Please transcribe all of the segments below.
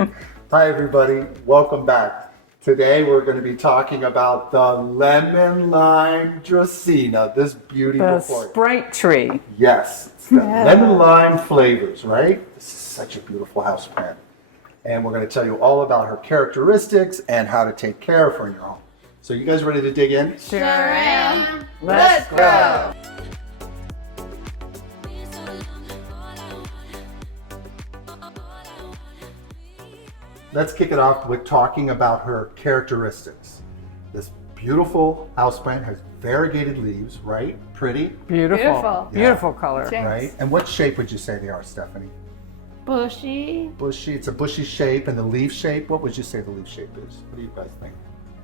Hi everybody, welcome back. Today we're going to be talking about the Lemon Lime Dracaena, this beauty The before you. Sprite tree. Yes, it's the lemon lime flavors, right? This is such a beautiful houseplant. And we're going to tell you all about her characteristics and how to take care of her in your home. So you guys ready to dig in? Sure am. Let's go. Let's kick it off with talking about her characteristics. This beautiful houseplant has variegated leaves, right? Pretty, Beautiful. Beautiful. Beautiful color. Yes. right? And what shape would you say they are, Stephanie? Bushy. Bushy. It's a bushy shape, and the leaf shape. What would you say the leaf shape is? What do you guys think?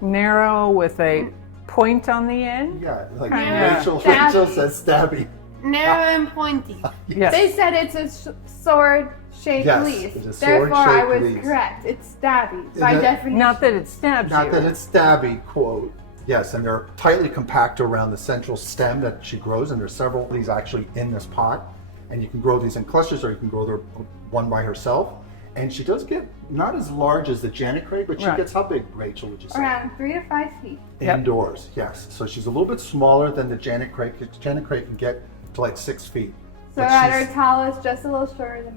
Narrow with a point on the end. Yeah, like Kinda Rachel stabby. says, stabby. Narrow and pointy. Yes. They said it's a sword-shaped Yes, leaf. it's a Therefore, I sword-shaped was leaf. correct. It's stabby by Is it- definition. Not that it stabs Not you. that it's stabby, quote. Yes, and they're tightly compact around the central stem that she grows, and there's several of these actually in this pot. And you can grow these in clusters, or you can grow them one by herself. And she does get not as large as the Janet Craig, but she Right. gets how big, Rachel, would you say? Around 3 to 5 feet. Yep. Indoors, yes. So she's a little bit smaller than the Janet Craig. Janet Craig can get to like 6 feet. So But at she's- her tallest, just a little shorter than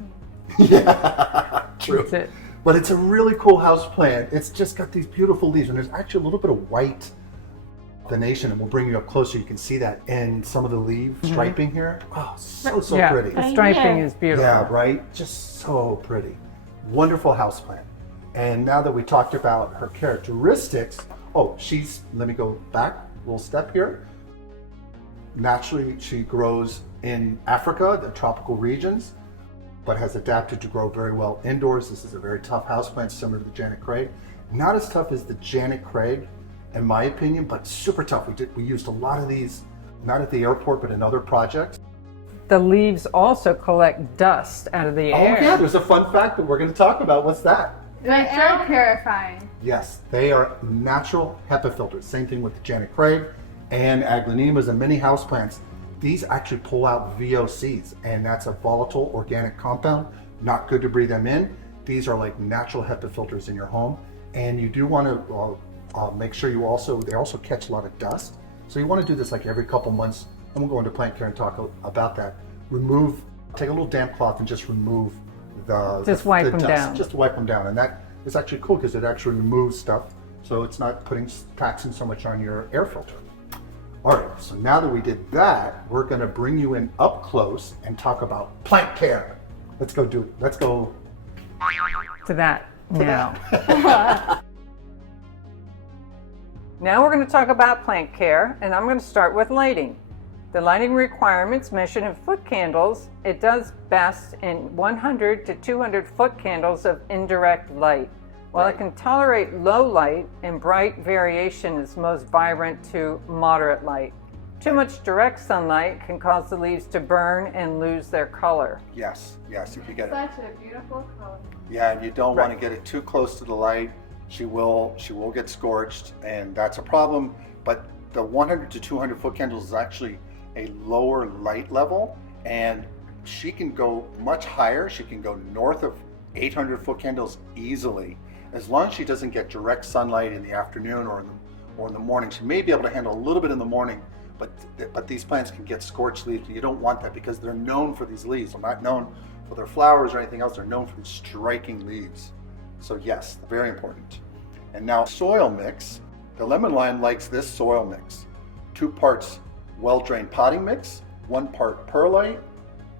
me. Yeah, true. That's it. But it's a really cool house plant. It's just got these beautiful leaves, and there's actually a little bit of white venation, and we'll bring you up closer. You can see that in some of the leaf striping here. Oh, so Yeah, pretty. the striping Yeah. is beautiful. Yeah, right? Just so pretty. Wonderful house plant. And now that we talked about her characteristics, let me go back a little step here. Naturally, she grows in Africa, the tropical regions, but has adapted to grow very well indoors. This is a very tough houseplant, similar to the Janet Craig. Not as tough as the Janet Craig, in my opinion, but super tough. We used a lot of these, not at the airport, but in other projects. The leaves also collect dust out of the Oh air. yeah, there's a fun fact that we're going to talk about. What's that? They're air purifying. Yes, they are natural HEPA filters. Same thing with the Janet Craig and aglaonemas and many houseplants. These actually pull out VOCs, and that's a volatile organic compound. Not good to breathe them in. These are like natural HEPA filters in your home, and you do want to make sure they also catch a lot of dust. So you want to do this like every couple months, and we'll go into plant care and talk about that. Take a little damp cloth and just remove Just wipe them dust. down. Just wipe them down, and that is actually cool because it actually removes stuff, so it's not taxing so much on your air filter. All right, so now that we did that, we're going to bring you in up close and talk about plant care. Let's go to that now. Now we're going to talk about plant care, and I'm going to start with lighting. The lighting requirements mentioned in foot candles, it does best in 100 to 200 foot candles of indirect light. While it can tolerate low light and bright variation is most vibrant to moderate light. Too much direct sunlight can cause the leaves to burn and lose their color. Yes, if you get it. Such a beautiful color. Yeah, and you don't want to get it too close to the light. She will get scorched, and that's a problem. But the 100 to 200 foot candles is actually a lower light level, and she can go much higher. She can go north of 800 foot candles easily, as long as she doesn't get direct sunlight in the afternoon or in the morning. She may be able to handle a little bit in the morning, but these plants can get scorched leaves, and you don't want that because they're known for these leaves. They're not known for their flowers or anything else. They're known for these striking leaves. So yes, very important. And now soil mix. The lemon lime likes this soil mix. 2 parts well-drained potting mix, 1 part perlite,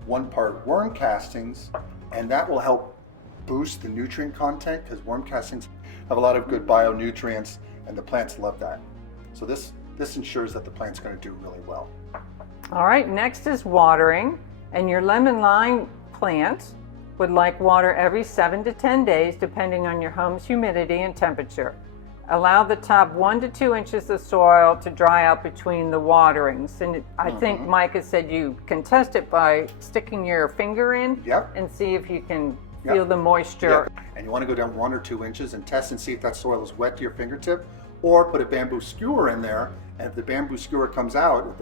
1 part worm castings, and that will help boost the nutrient content because worm castings have a lot of good bionutrients, and the plants love that. So this ensures that the plant's going to do really well. All right, next is watering, and your lemon lime plant would like water every 7 to 10 days depending on your home's humidity and temperature. Allow the top 1 to 2 inches of soil to dry out between the waterings. And I think Micah said you can test it by sticking your finger in and see if you can feel the moisture. Yeah. And you want to go down 1 or 2 inches and test and see if that soil is wet to your fingertip, or put a bamboo skewer in there, and if the bamboo skewer comes out,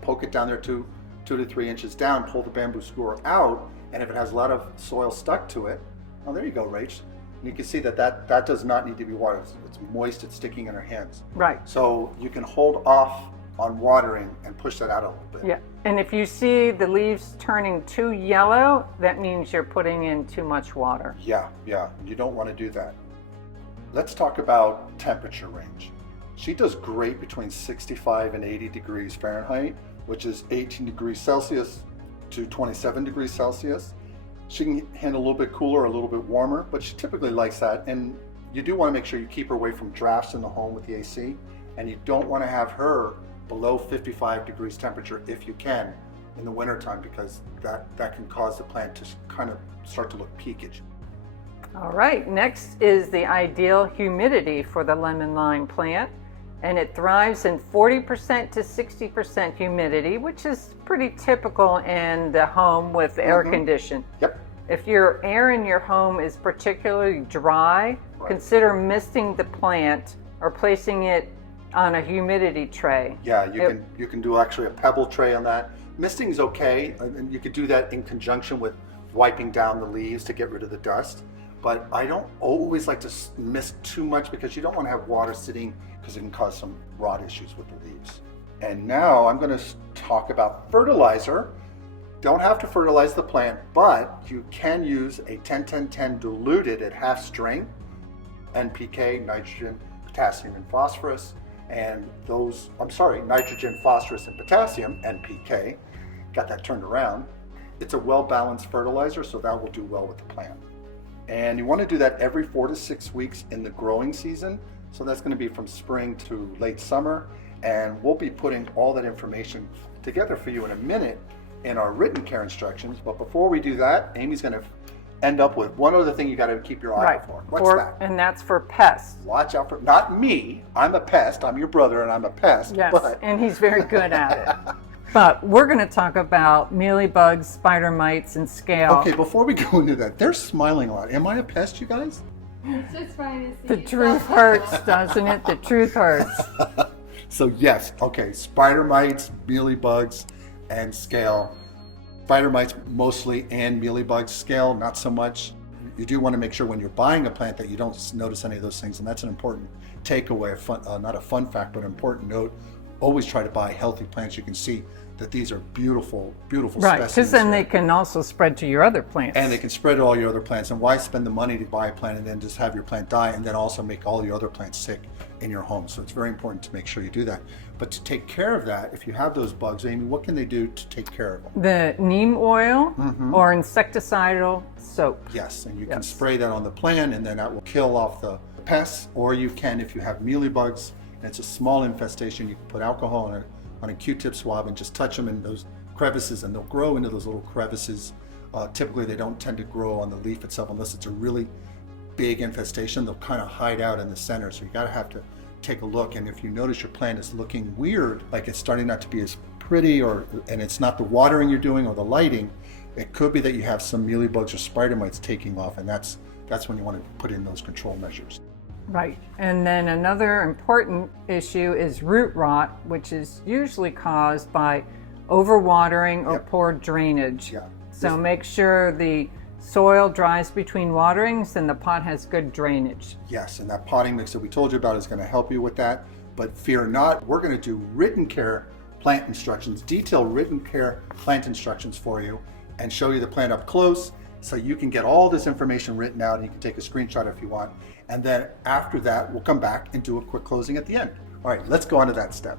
poke it down there 2 to 3 inches down, pull the bamboo skewer out, and if it has a lot of soil stuck to it, oh, there you go, Rach. And you can see that does not need to be watered. It's moist, it's sticking in our hands. Right. So you can hold off on watering and push that out a little bit. Yeah. And if you see the leaves turning too yellow, that means you're putting in too much water. Yeah. You don't want to do that. Let's talk about temperature range. She does great between 65 and 80 degrees Fahrenheit, which is 18 degrees Celsius to 27 degrees Celsius. She can handle a little bit cooler or a little bit warmer, but she typically likes that. And you do want to make sure you keep her away from drafts in the home with the AC, and you don't want to have her below 55 degrees temperature if you can in the wintertime, because that can cause the plant to kind of start to look peakage. All right, next is the ideal humidity for the lemon lime plant. And it thrives in 40% to 60% humidity, which is pretty typical in the home with air condition. Yep. If your air in your home is particularly dry, consider misting the plant or placing it on a humidity tray. Yeah, you can do actually a pebble tray on that. Misting is okay, and you could do that in conjunction with wiping down the leaves to get rid of the dust. But I don't always like to mist too much, because you don't want to have water sitting, because it can cause some rot issues with the leaves. And now I'm going to talk about fertilizer. Don't have to fertilize the plant, but you can use a 10-10-10 diluted at half strength NPK, nitrogen, potassium, and phosphorus. And nitrogen, phosphorus, and potassium, NPK. Got that turned around. It's a well-balanced fertilizer, so that will do well with the plant. And you want to do that every 4 to 6 weeks in the growing season. So that's going to be from spring to late summer. And we'll be putting all that information together for you in a minute in our written care instructions. But before we do that, Amy's going to end up with one other thing you got to keep your eye out for. What's that? And that's for pests. Watch out for, not me, I'm a pest. I'm your brother and I'm a pest. Yes, but and he's very good at it. But we're going to talk about mealybugs, spider mites, and scale. Okay, before we go into that, they're smiling a lot. Am I a pest, you guys? It's just funny to see. The truth hurts, doesn't it? The truth hurts. So yes, okay, spider mites, mealybugs, and scale. Spider mites mostly, and mealybugs. Scale, not so much. You do want to make sure when you're buying a plant that you don't notice any of those things, and that's an important takeaway, not a fun fact, but an important note. Always try to buy healthy plants. You can see that these are beautiful, beautiful specimens. Because then they can also spread to your other plants. And they can spread to all your other plants. And why spend the money to buy a plant and then just have your plant die and then also make all your other plants sick in your home? So it's very important to make sure you do that. But to take care of that, if you have those bugs, Amy, what can they do to take care of them? The neem oil or insecticidal soap. Yes, and you can spray that on the plant, and then that will kill off the pests. Or you can, if you have mealybugs, and it's a small infestation, you can put alcohol on a Q-tip swab and just touch them in those crevices, and they'll grow into those little crevices. Typically, they don't tend to grow on the leaf itself unless it's a really big infestation. They'll kind of hide out in the center, so you have to take a look. And if you notice your plant is looking weird, like it's starting not to be as pretty, and it's not the watering you're doing or the lighting, it could be that you have some mealybugs or spider mites taking off, and that's when you want to put in those control measures. Right. And then another important issue is root rot, which is usually caused by overwatering or poor drainage. Yeah. So make sure the soil dries between waterings and the pot has good drainage. Yes, and that potting mix that we told you about is going to help you with that. But fear not, we're going to do written care plant instructions, detailed written care plant instructions for you, and show you the plant up close, so you can get all this information written out, and you can take a screenshot if you want. And then after that, we'll come back and do a quick closing at the end. All right, let's go on to that step.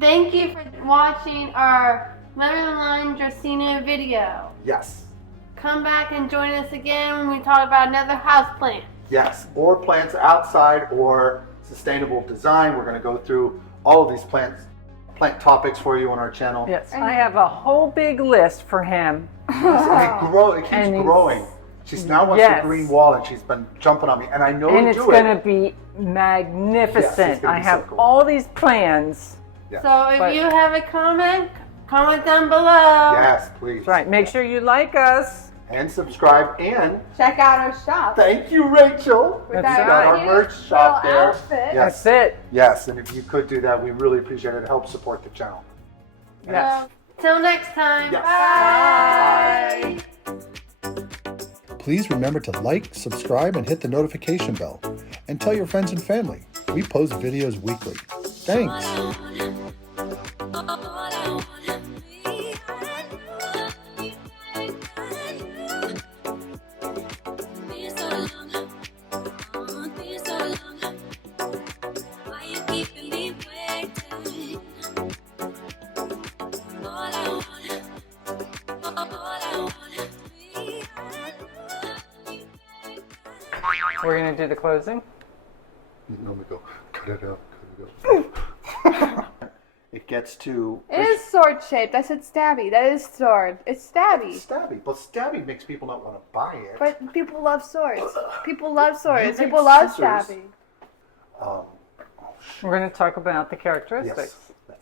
Thank you for watching our Lemon Lime Dracaena video. Yes. Come back and join us again when we talk about another houseplant. Yes, or plants outside or sustainable design. We're going to go through all of these plant topics for you on our channel. Yes, I have a whole big list for him. Yes, it keeps And he's- growing. She's now wants Yes. a green wall, and she's been jumping on me. And I know And to it's do going to it. be magnificent. Yes, it's gonna I be have so cool. all these plans. Yes. So if But- you have a comment down below. Yes, please. That's right. Make sure you like us. And subscribe. And Check out our shop. thank you, Rachel. With That's our right. Our cute merch shop little there. outfit. Yes. That's it. Yes, and if you could do that, we really appreciate it. It helps support the channel. Yes. Till next time. Yes. Bye. Please remember to like, subscribe, and hit the notification bell. And tell your friends and family. We post videos weekly. Thanks. We're going to do the closing. Let me go. Cut it out. Cut it out. It gets to. It is sword shaped. I said stabby. That is sword. It's stabby. Stabby. But stabby makes people not want to buy it. But people love swords. People love You swords. make People love scissors. stabby. We're going to talk about the characteristics. Yes.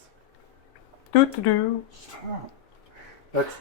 Do-do-do. That's